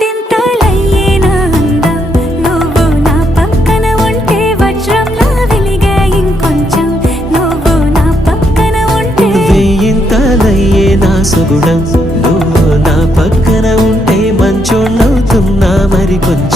వందింతలయ్యేనా అందం నువ్వు నా పక్కన ఉంటే వజ్రంలా వెలిగే ఇంకొంచెం నువ్వు నా పక్కన ఉంటే వేయింతలయ్యేనా సుగుణం నువ్వు నా పక్కన ఉంటే మంచోళ్ళవుతున్నా మరి కొంచెం